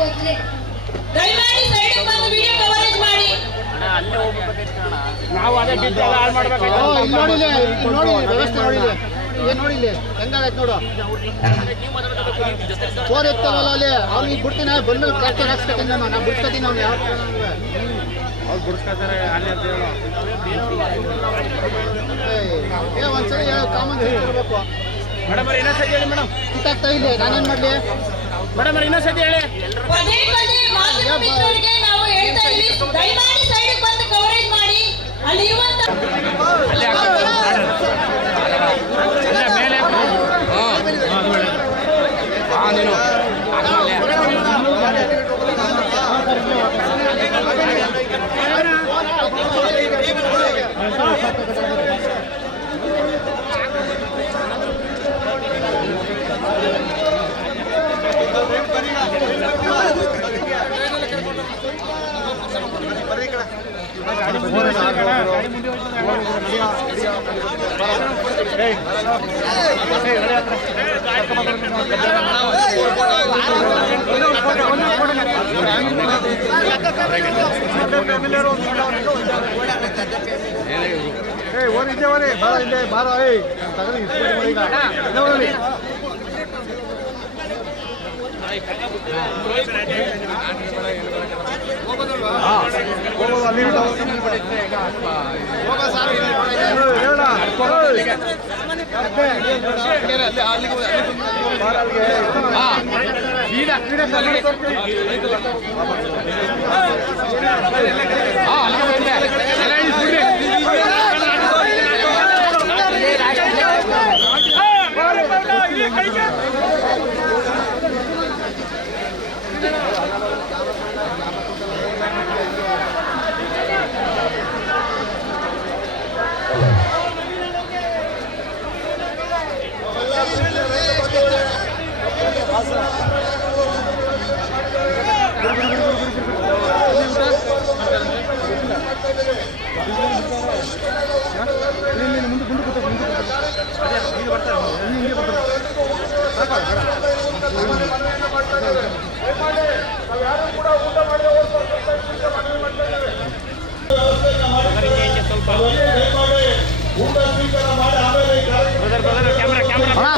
ಹೋಗ್ಲಿ. ದಯಮಾಡಿ ಸೈಡ್ ಬಂದು ವಿಡಿಯೋ ಕವರೇಜ್ ಮಾಡಿ. ಅಲ್ಲೇ ಹೋಗ್ಬೇಕಾಗಿತ್ತು ಅಣ್ಣ. ನಾವು ಅದೇ ಡಿಜೆ ಹಾಳು ಮಾಡ್ಬೇಕಾಗಿತ್ತು. ನೋಡಿ ವ್ಯವಸ್ಥೆ ನೋಡಿಲ್ಲ. ಏನು ನೋಡಿಲ್ಲ ಹೆಂಗಾಗೈತೆ ನೋಡು. ಫೋನ್ ಎತ್ತಾವಲ್ಲ ಅಲ್ಲಿ ಅವ್ನಿಗೆ ಬಿಡ್ತೀನಿ ಬಂದ್ಮೇಲೆ ಕಷ್ಟ ಹಾಕ್ಸ್ಕೊತೀನಿ ನಾನು ಬಿಡ್ಸ್ಕೊತೀನಿ ಅವ್ನು ಯಾವ ಅವ್ರು ಬಿಡಿಸ್ಕೊತಾರೆ ಅಲ್ಲಿ ಅಂತ ಹೇಳೋ. ಒಂದ್ಸರಿ ಕಾಮನ್ ಹೇಳ್ಬೇಕು. ಮೇಡಮ್ ಅವ್ರು ಇನ್ನೊಂದ್ಸತಿ ಹೇಳಿ ಮೇಡಮ್. ಗೊತ್ತಾಗ್ತಾ ಇಲ್ಲ ನಾನೇನು ಮಾಡಲಿ ಮೇಡಮ್ ಅವ್ರು ಇನ್ನೊಂದ್ಸತಿ ಹೇಳಿ. ಪದೇ ಪದೇ ಮಾಧ್ಯಮ ಮಿತ್ರರಿಗೆ ನಾವು ಹೇಳ್ತಾ ಇದ್ದೀವಿ, ದಯಮಾಡಿ ಸೈಡ್ ಬಂದು ಕವರೇಜ್ ಮಾಡಿ. ಅಲ್ಲಿರುವಂತ ಅಲ್ಲೇ ಮೇಲೆ ನೀನು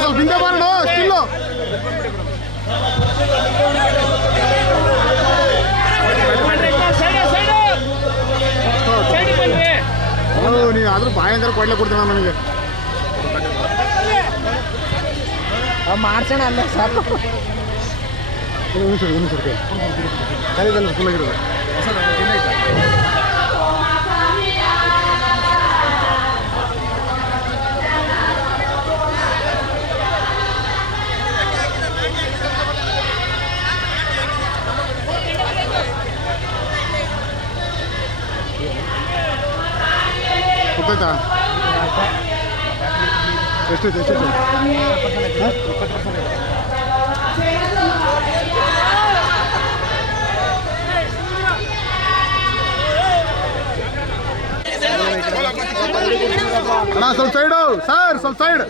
ಸ್ವಲ್ಪ ಹಿಂದೆ ಬರೋಣ ಸ್ಟಿಲ್ಲು ನೀನು ಆದ್ರೂ ಭಯಂಕರ ಕೊಡ್ಲೆ ಕೊಡ್ತೀನ ನನಗೆ ಮಾಡ್ಸೋಣ ಅಲ್ಲ ಸಾಕು. ಒಂದು ಕಲಿದಲ್ಲ ಫುಲ್ಲಾಗಿರೋದು ಗೊತ್ತಾಯ್ತಾ ಎಷ್ಟೈತೆ ಅಣ್ಣ ಸ್ವಲ್ಪ ಸೈಡು ಸರ್ ಸ್ವಲ್ಪ ಸೈಡ್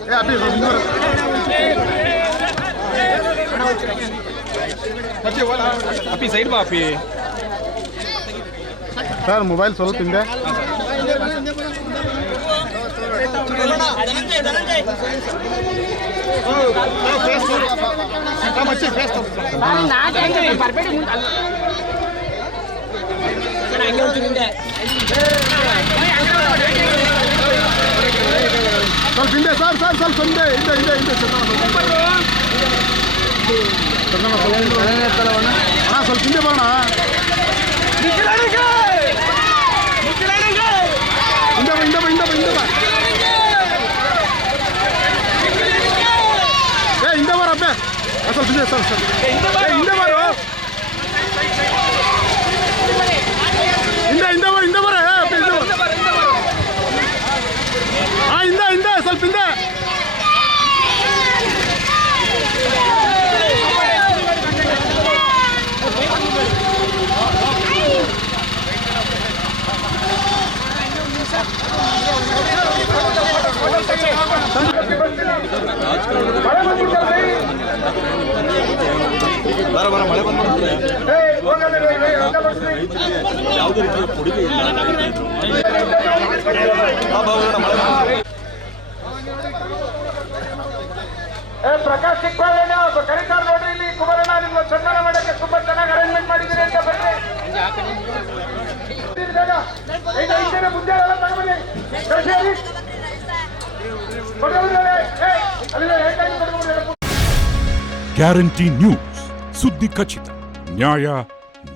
ಅಪ್ಪಿ ಸೈಡ್ ಬಾ ಅಪ್ಪಿ. ಸರ್ ಮೊಬೈಲ್ ಸ್ವಲ್ಪ ಹಿಂದೆ ಸ್ವಲ್ಪ ಹಿಂದೆ ಸರ್ ಸರ್ ಸ್ವಲ್ಪ ಹಿಂದೆ ಹಿಂದೆ ಹಿಂದೆ ಹಿಂದೆ ಅಣ್ಣ ಸ್ವಲ್ಪ ಹಿಂದೆ ಬರೋಣ ಹಿಂದೆ ಬಾ ಹಿಂದೆ ಬಾ ಹಿಂದೆ ಬಾ ಹಿಂದೆ ಬಾ ಹಿಂದೆ ಬರಪ್ಪೆ ಸ್ವಲ್ಪ ಹಿಂದೆ ಸರ್ ಸರ್ ಹಿಂದೆ ಬರು ಹಿಂದೆ ಹಿಂದೆ ಬರ ಹಿಂದೆ ಬರ ಹಾಂ ಹಿಂದೆ ಹಿಂದೆ ಸ್ವಲ್ಪ ಹಿಂದೆ ಮಳೆ ಬಂದ್ರೆ ಯಾವುದೇ ರೀತಿಯ ಕೊಡುಗೆ ಪ್ರಕಾಶ್ ಚಿಕ್ಕಬಳ್ಳೇನ ಕರೀತಾರೆ ನೋಡ್ರಿ ಇಲ್ಲಿ ಕುಮಾರಣ್ಣ ನಿಮ್ಗೆ ಸನ್ಮಾನ ಮಾಡಕ್ಕೆ ತುಂಬಾ ಚೆನ್ನಾಗಿ ಅರೇಂಜ್ಮೆಂಟ್ ಮಾಡಿದ್ದೀರಿ ಅಂತ ಬರ್ರಿ ಮುಂದೆ ಎಲ್ಲ ತಗೊಂಡ್ಬನ್ನಿ ಗ್ಯಾರಂಟಿ ನ್ಯೂಸ್ ಸುದ್ದಿ ಖಚಿತ ನ್ಯಾಯ